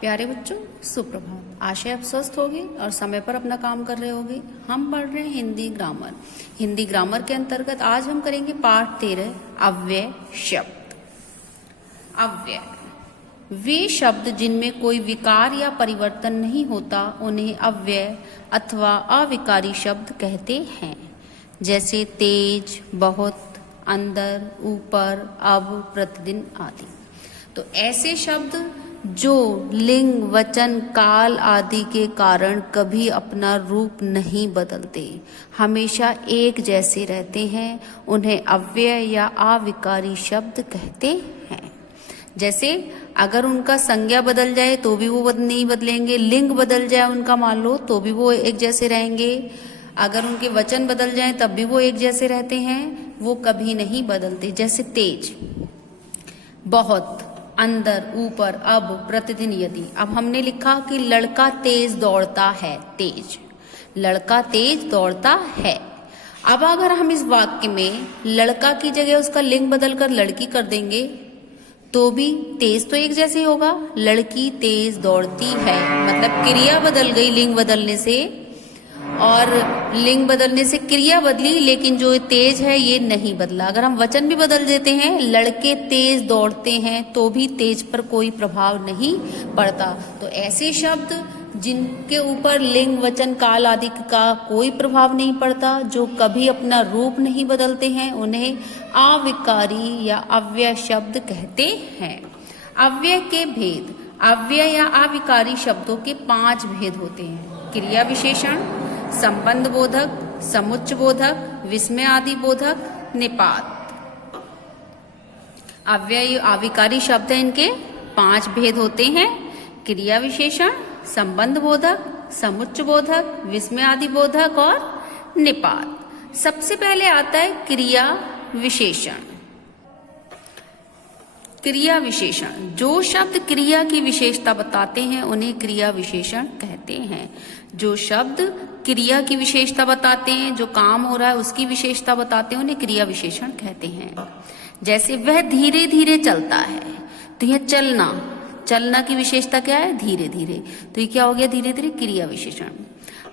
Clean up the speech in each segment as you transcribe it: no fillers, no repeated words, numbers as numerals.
प्यारे बच्चों, सुप्रभात। आशा आप स्वस्थ होगे और समय पर अपना काम कर रहे होगे। हम पढ़ रहे हैं हिंदी ग्रामर। हिंदी ग्रामर के अंतर्गत आज हम करेंगे पाठ 13, अव्यय शब्द। अव्यय वे शब्द जिनमें कोई विकार या परिवर्तन नहीं होता, उन्हें अव्यय अथवा अविकारी शब्द कहते हैं। जैसे तेज, बहुत, अंदर, ऊपर, अब, प्रतिदिन आदि। तो ऐसे शब्द जो लिंग, वचन, काल आदि के कारण कभी अपना रूप नहीं बदलते, हमेशा एक जैसे रहते हैं, उन्हें अव्यय या अविकारी शब्द कहते हैं। जैसे अगर उनका संज्ञा बदल जाए तो भी वो नहीं बदलेंगे, लिंग बदल जाए उनका मान लो तो भी वो एक जैसे रहेंगे, अगर उनके वचन बदल जाएं तब भी वो एक जैसे रहते हैं, वो कभी नहीं बदलते। जैसे तेज, बहुत, अंदर, ऊपर, अब, प्रतिदिन, यदि। अब हमने लिखा कि लड़का तेज दौड़ता है, तेज, लड़का तेज दौड़ता है। अब अगर हम इस वाक्य में लड़का की जगह उसका लिंग बदलकर लड़की कर देंगे तो भी तेज तो एक जैसे होगा। लड़की तेज दौड़ती है, मतलब क्रिया बदल गई लिंग बदलने से, और लिंग बदलने से क्रिया बदली, लेकिन जो तेज है ये नहीं बदला। अगर हम वचन भी बदल देते हैं, लड़के तेज दौड़ते हैं, तो भी तेज पर कोई प्रभाव नहीं पड़ता। तो ऐसे शब्द जिनके ऊपर लिंग, वचन, काल आदि का कोई प्रभाव नहीं पड़ता, जो कभी अपना रूप नहीं बदलते हैं, उन्हें अविकारी या अव्यय शब्द कहते हैं। अव्यय के भेद। अव्यय या अविकारी शब्दों के 5 भेद होते हैं। क्रिया विशेषण, संबंध बोधक, समुच्चय बोधक, विस्मय आदि बोधक, निपात। अव्यय अविकारी शब्द है, इनके 5 भेद होते हैं। क्रिया विशेषण, संबंध बोधक, समुच्चय बोधक, विस्मय आदि बोधक और निपात। सबसे पहले आता है क्रिया विशेषण। क्रिया विशेषण, जो शब्द क्रिया की विशेषता बताते हैं उन्हें क्रिया विशेषण कहते हैं। जो शब्द क्रिया की विशेषता बताते हैं, जो काम हो रहा है उसकी विशेषता बताते हैं, उन्हें क्रिया विशेषण कहते हैं। जैसे वह धीरे धीरे चलता है, तो यह चलना, चलना की विशेषता क्या है? धीरे धीरे, तो ये क्या हो गया? धीरे धीरे, क्रिया विशेषण।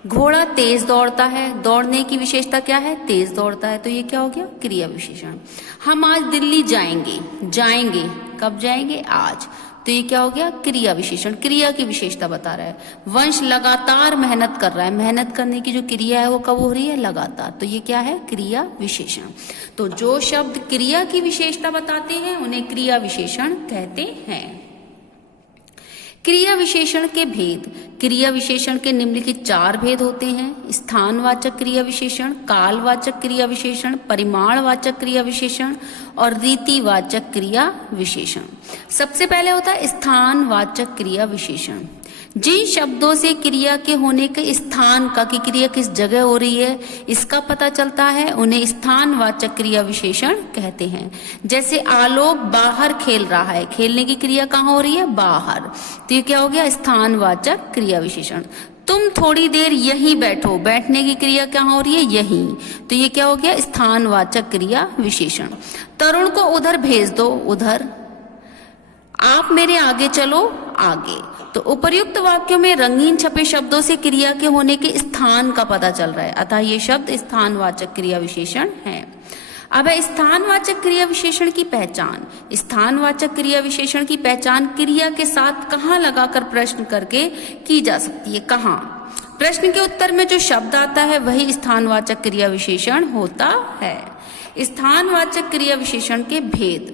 घोड़ा तेज दौड़ता है, दौड़ने की विशेषता क्या है? तेज दौड़ता है, तो ये क्या हो गया? क्रिया विशेषण। हम आज दिल्ली जाएंगे, जाएंगे, कब जाएंगे? आज, तो ये क्या हो गया? क्रिया विशेषण, क्रिया की विशेषता बता रहा है। वंश लगातार मेहनत कर रहा है, मेहनत करने की जो क्रिया है वो कब हो रही है? लगातार, तो ये क्या है? क्रिया विशेषण। तो जो शब्द क्रिया की विशेषता बताते हैं उन्हें क्रिया विशेषण कहते हैं। क्रिया विशेषण के भेद। क्रिया विशेषण के निम्नलिखित 4 भेद होते हैं। स्थानवाचक क्रिया विशेषण, कालवाचक क्रिया विशेषण, परिमाणवाचक क्रिया विशेषण और रीतिवाचक क्रिया विशेषण। सबसे पहले होता है स्थानवाचक क्रिया विशेषण। जिन शब्दों से क्रिया के होने के स्थान का, कि क्रिया किस जगह हो रही है, इसका पता चलता है, उन्हें स्थानवाचक क्रिया विशेषण कहते हैं। जैसे आलोक बाहर खेल रहा है, खेलने की क्रिया कहाँ हो रही है? बाहर, तो ये क्या हो गया? स्थानवाचक क्रिया विशेषण। तुम थोड़ी देर यहीं बैठो, बैठने की क्रिया कहाँ हो रही है? यहीं, तो ये क्या हो गया? स्थानवाचक क्रिया विशेषण। तरुण को उधर भेज दो, उधर। आप मेरे आगे चलो, आगे। तो उपर्युक्त वाक्यों में रंगीन छपे शब्दों से क्रिया के होने के स्थान का पता चल रहा है, अतः ये शब्द स्थानवाचक क्रिया विशेषण है। अब है स्थानवाचक क्रिया विशेषण की पहचान। स्थानवाचक क्रिया विशेषण की पहचान क्रिया के साथ कहाँ लगाकर प्रश्न करके की जा सकती है? कहाँ? प्रश्न के उत्तर में जो शब्द आता है वही स्थानवाचक क्रिया विशेषण होता है। स्थानवाचक क्रिया विशेषण के भेद।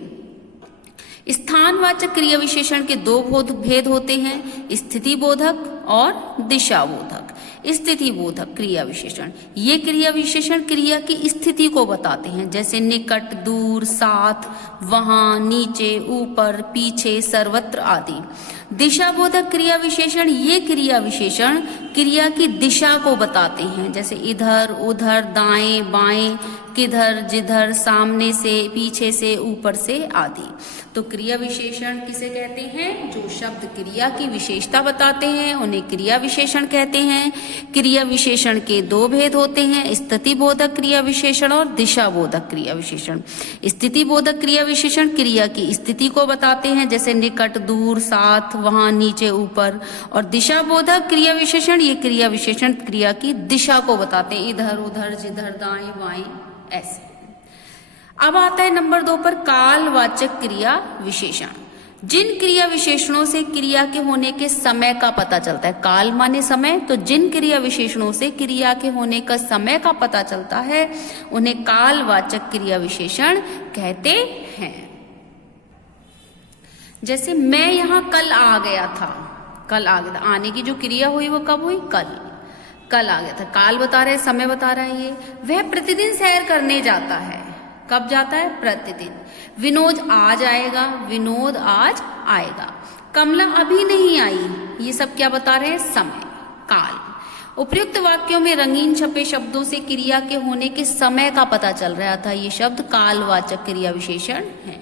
स्थानवाचक क्रिया विशेषण के 2 भेद होते हैं, स्थिति बोधक और दिशा बोधक। स्थिति बोधक क्रिया विशेषण, ये क्रिया विशेषण क्रिया की स्थिति को बताते हैं, जैसे निकट, दूर, साथ, वहां, नीचे, ऊपर, पीछे, सर्वत्र आदि। दिशा बोधक क्रिया विशेषण, ये क्रिया विशेषण क्रिया की दिशा को बताते हैं, जैसे इधर, उधर, दाएं, बाएं, किधर, जिधर, सामने से, पीछे से, ऊपर से आदि। तो क्रिया विशेषण किसे कहते हैं? जो शब्द क्रिया की विशेषता बताते हैं उन्हें क्रिया विशेषण कहते हैं। क्रिया विशेषण के दो भेद होते हैं, स्थिति बोधक क्रिया विशेषण और दिशा बोधक क्रिया विशेषण। स्थिति बोधक क्रिया विशेषण क्रिया की स्थिति को बताते हैं, जैसे निकट, दूर, साथ, वहां, नीचे, ऊपर। और दिशा बोधक क्रिया विशेषण ये क्रिया विशेषण क्रिया की दिशा को बताते हैं, इधर, उधर, जिधर, दाएं, बाएं, ऐसे। अब आता है नंबर 2 पर कालवाचक क्रिया विशेषण। जिन क्रिया विशेषणों से क्रिया के होने के समय का पता चलता है, काल माने समय, तो जिन क्रिया विशेषणों से क्रिया के होने का समय का पता चलता है उन्हें कालवाचक क्रिया विशेषण कहते हैं। जैसे मैं यहां कल आ गया था, कल आ गया था, आने की जो क्रिया हुई वो कब हुई? कल आ गया था। काल बता रहे, समय बता रहा है। ये वह प्रतिदिन सैर करने जाता है, कब जाता है? प्रतिदिन। विनोद आज आएगा, विनोद आज आएगा। कमला अभी नहीं आई, ये सब क्या बता रहे हैं? समय, काल। उपयुक्त वाक्यों में रंगीन छपे शब्दों से क्रिया के होने के समय का पता चल रहा था, ये शब्द कालवाचक क्रिया विशेषण है।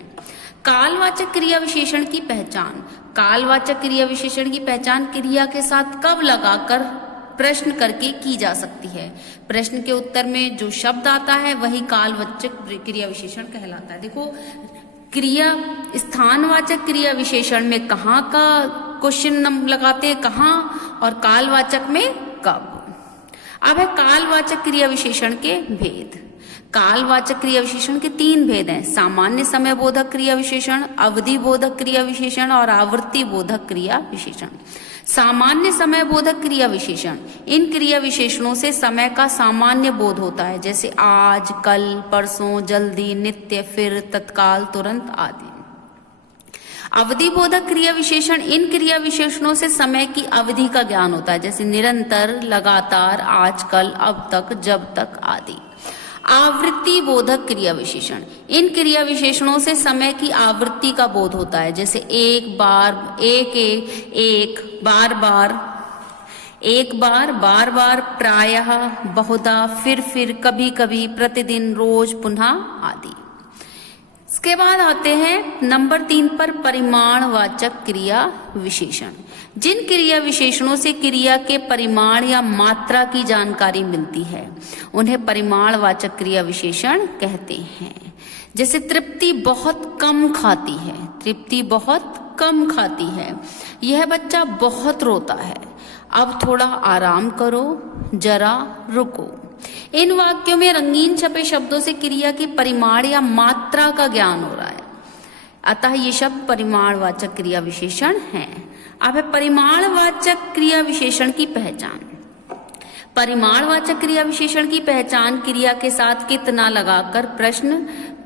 कालवाचक क्रिया विशेषण की पहचान। कालवाचक क्रिया विशेषण की पहचान क्रिया के साथ कब लगाकर प्रश्न करके की जा सकती है। प्रश्न के उत्तर में जो शब्द आता है वही कालवाचक क्रिया विशेषण कहलाता है। देखो, क्रिया स्थानवाचक क्रिया विशेषण में कहाँ का क्वेश्चन लगाते हैं, कहाँ, और कालवाचक में कब। अब है कालवाचक क्रिया विशेषण के भेद। कालवाचक क्रिया विशेषण के 3 भेद हैं, सामान्य समय बोधक क्रिया विशेषण, अवधि बोधक क्रिया विशेषण और आवृत्ति बोधक क्रिया विशेषण। सामान्य समय बोधक क्रिया विशेषण, इन क्रिया विशेषणों से समय का सामान्य बोध होता है, जैसे आज, कल, परसों, जल्दी, नित्य, फिर, तत्काल, तुरंत आदि। अवधि बोधक क्रिया विशेषण, इन क्रिया विशेषणों से समय की अवधि का ज्ञान होता है, जैसे निरंतर, लगातार, आज, कल, अब तक, जब तक आदि। आवृत्ति बोधक क्रिया विशेषण, इन क्रिया विशेषणों से समय की आवृत्ति का बोध होता है, जैसे एक बार, एक बार बार, एक बार, बार बार, प्रायः, बहुधा, फिर, कभी कभी, प्रतिदिन, रोज, पुनः आदि। इसके बाद आते हैं नंबर 3 पर परिमाणवाचक क्रिया विशेषण। जिन क्रिया विशेषणों से क्रिया के परिमाण या मात्रा की जानकारी मिलती है उन्हें परिमाणवाचक क्रिया विशेषण कहते हैं। जैसे तृप्ति बहुत कम खाती है, तृप्ति बहुत कम खाती है। यह बच्चा बहुत रोता है, अब थोड़ा आराम करो, जरा रुको। इन वाक्यों में रंगीन छपे शब्दों से क्रिया के परिमाण या मात्रा का ज्ञान हो रहा है, अतः ये शब्द परिमाणवाचक क्रिया विशेषण हैं। अब है परिमाणवाचक क्रिया विशेषण की पहचान। परिमाणवाचक क्रिया विशेषण की पहचान क्रिया के साथ कितना लगाकर प्रश्न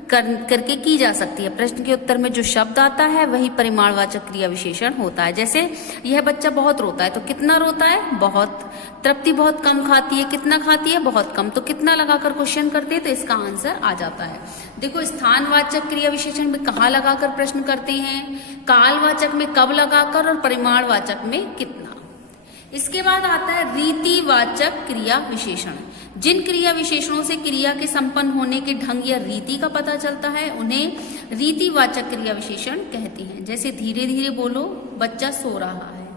करके की जा सकती है। प्रश्न के उत्तर में जो शब्द आता है वही परिमाणवाचक क्रिया विशेषण होता है। जैसे यह बच्चा बहुत रोता है, तो कितना रोता है? बहुत। तृप्ति बहुत कम खाती है, कितना खाती है? बहुत कम। तो कितना लगाकर क्वेश्चन करते हैं तो इसका आंसर आ जाता है। देखो, स्थानवाचक क्रिया विशेषण में कहाँ लगाकर प्रश्न करते हैं, कालवाचक में कब लगाकर, और परिमाणवाचक में कितना। इसके बाद आता है रीतिवाचक क्रिया विशेषण। जिन क्रिया विशेषणों से क्रिया के संपन्न होने के ढंग या रीति का पता चलता है उन्हें रीतिवाचक क्रिया विशेषण कहते हैं। जैसे धीरे धीरे बोलो, बच्चा सो रहा है।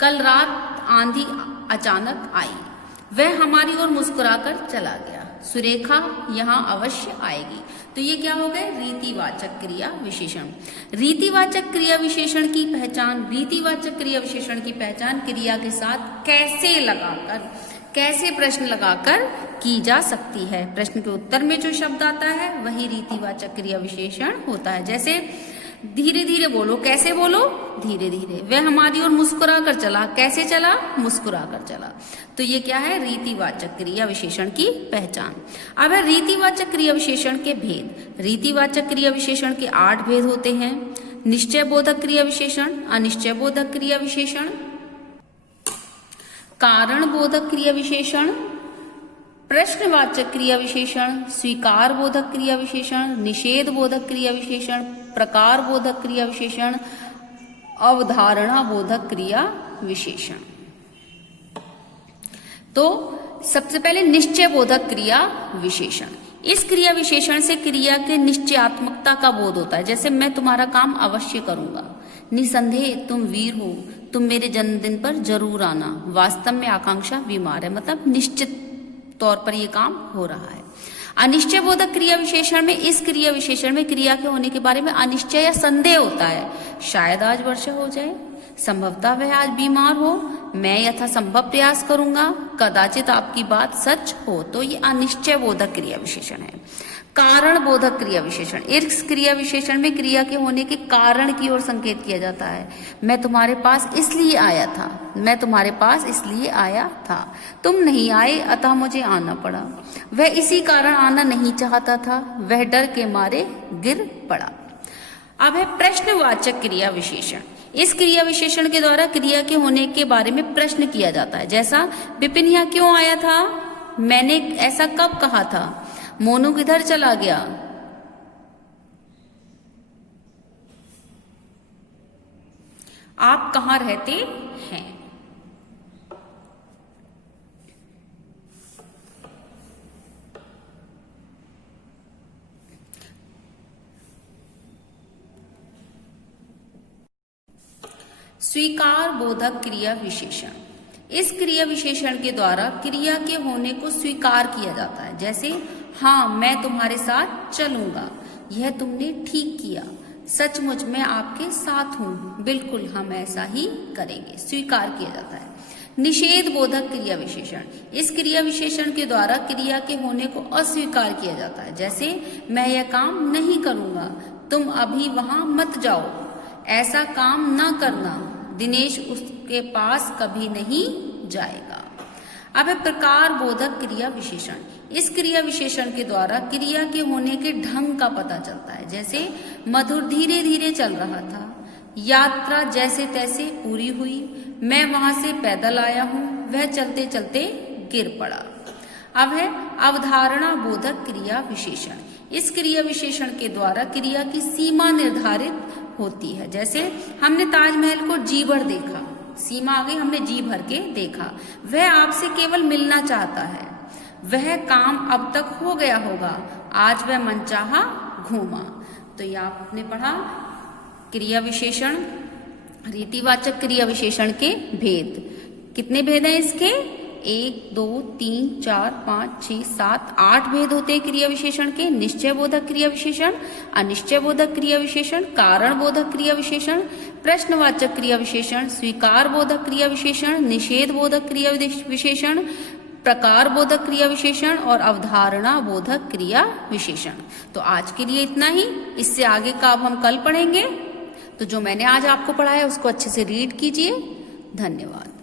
कल रात आंधी अचानक आई, वह हमारी ओर मुस्कुराकर चला गया। सुरेखा यहाँ अवश्य आएगी। तो ये क्या हो गए? रीतिवाचक क्रिया विशेषण। रीतिवाचक क्रिया विशेषण की पहचान, रीतिवाचक क्रिया विशेषण की पहचान क्रिया के साथ कैसे लगाकर, कैसे प्रश्न लगाकर की जा सकती है। प्रश्न के उत्तर में जो शब्द आता है वही रीतिवाचक क्रिया विशेषण होता है। जैसे धीरे धीरे बोलो, कैसे बोलो? धीरे धीरे। वह हमारी ओर मुस्कुरा कर चला, कैसे चला? मुस्कुरा कर चला। तो ये क्या है? रीतिवाचक क्रिया विशेषण की पहचान। अब है रीतिवाचक क्रिया विशेषण के भेद। रीतिवाचक क्रिया विशेषण के 8 भेद होते हैं। निश्चय बोधक क्रिया विशेषण, अनिश्चय बोधक क्रिया विशेषण, कारण बोधक क्रिया विशेषण, प्रश्नवाचक क्रिया विशेषण, स्वीकार बोधक क्रिया विशेषण, निषेध बोधक क्रिया विशेषण, प्रकार बोधक क्रिया विशेषण, अवधारणा बोधक क्रिया विशेषण। तो सबसे पहले निश्चय बोधक क्रिया विशेषण। इस क्रिया विशेषण से क्रिया के निश्चयात्मकता का बोध होता है। जैसे मैं तुम्हारा काम अवश्य करूंगा, निसंदेह तुम वीर हो, तुम मेरे जन्मदिन पर जरूर आना, वास्तव में आकांक्षा बीमार है, मतलब निश्चित तौर पर यह काम हो रहा है। अनिश्चय बोधक क्रिया विशेषण में, इस क्रिया विशेषण में क्रिया के होने के बारे में अनिश्चय या संदेह होता है। शायद आज वर्षा हो जाए, संभवतः वह आज बीमार हो, मैं यथासंभव प्रयास करूंगा, कदाचित आपकी बात सच हो। तो ये अनिश्चय बोधक क्रिया विशेषण है। कारण बोधक क्रिया विशेषण, इस क्रिया विशेषण में क्रिया के होने के कारण की ओर संकेत किया जाता है। मैं तुम्हारे पास इसलिए आया था, मैं तुम्हारे पास इसलिए आया था, तुम नहीं आए अतः मुझे आना पड़ा। वह इसी कारण आना नहीं चाहता था, वह डर के मारे गिर पड़ा। अब है प्रश्नवाचक क्रिया विशेषण। इस क्रिया विशेषण के द्वारा क्रिया के होने के बारे में प्रश्न किया जाता है। जैसा विपिन यहाँ क्यों आया था, मैंने ऐसा कब कहा था, मोनू किधर चला गया। आप कहाँ रहते हैं। स्वीकार बोधक क्रिया विशेषण। इस क्रिया विशेषण के द्वारा क्रिया के होने को स्वीकार किया जाता है। जैसे हाँ मैं तुम्हारे साथ चलूंगा, यह तुमने ठीक किया, सचमुच मैं आपके साथ हूं, बिल्कुल हम ऐसा ही करेंगे, स्वीकार किया जाता है। निषेध बोधक क्रिया विशेषण। इस क्रिया विशेषण के द्वारा क्रिया के होने को अस्वीकार किया जाता है। जैसे मैं यह काम नहीं करूंगा, तुम अभी वहां मत जाओ, ऐसा काम ना करना, दिनेश उसके पास कभी नहीं जाएगा। अब है प्रकार बोधक क्रिया विशेषण। इस क्रिया विशेषण के द्वारा क्रिया के होने के ढंग का पता चलता है। जैसे मधुर धीरे धीरे चल रहा था, यात्रा जैसे तैसे पूरी हुई, मैं वहां से पैदल आया हूं, वह चलते चलते गिर पड़ा। अब है अवधारणा बोधक क्रिया विशेषण। इस क्रिया विशेषण के द्वारा क्रिया की सीमा निर्धारित होती है। जैसे हमने ताजमहल को जी भर देखा, सीमा आ गई, हमने जी भर के देखा, वह आपसे केवल मिलना चाहता है, वह काम अब तक हो गया होगा, आज वह मनचाहा घूमा। तो ये आपने पढ़ा क्रिया विशेषण, रीतिवाचक क्रिया विशेषण के भेद। कितने भेद हैं इसके, 1 2 3 4 5 6 7 8 भेद होते हैं क्रिया विशेषण के। निश्चय बोधक क्रिया विशेषण, अनिश्चय बोधक क्रिया विशेषण, कारण बोधक क्रिया विशेषण, प्रश्नवाचक क्रिया विशेषण, स्वीकार बोधक क्रिया विशेषण, निषेध बोधक क्रिया विशेषण, प्रकार बोधक क्रिया विशेषण और अवधारणा बोधक क्रिया विशेषण। तो आज के लिए इतना ही, इससे आगे का अब हम कल पढ़ेंगे। तो जो मैंने आज आपको पढ़ाया उसको अच्छे से रीड कीजिए। धन्यवाद।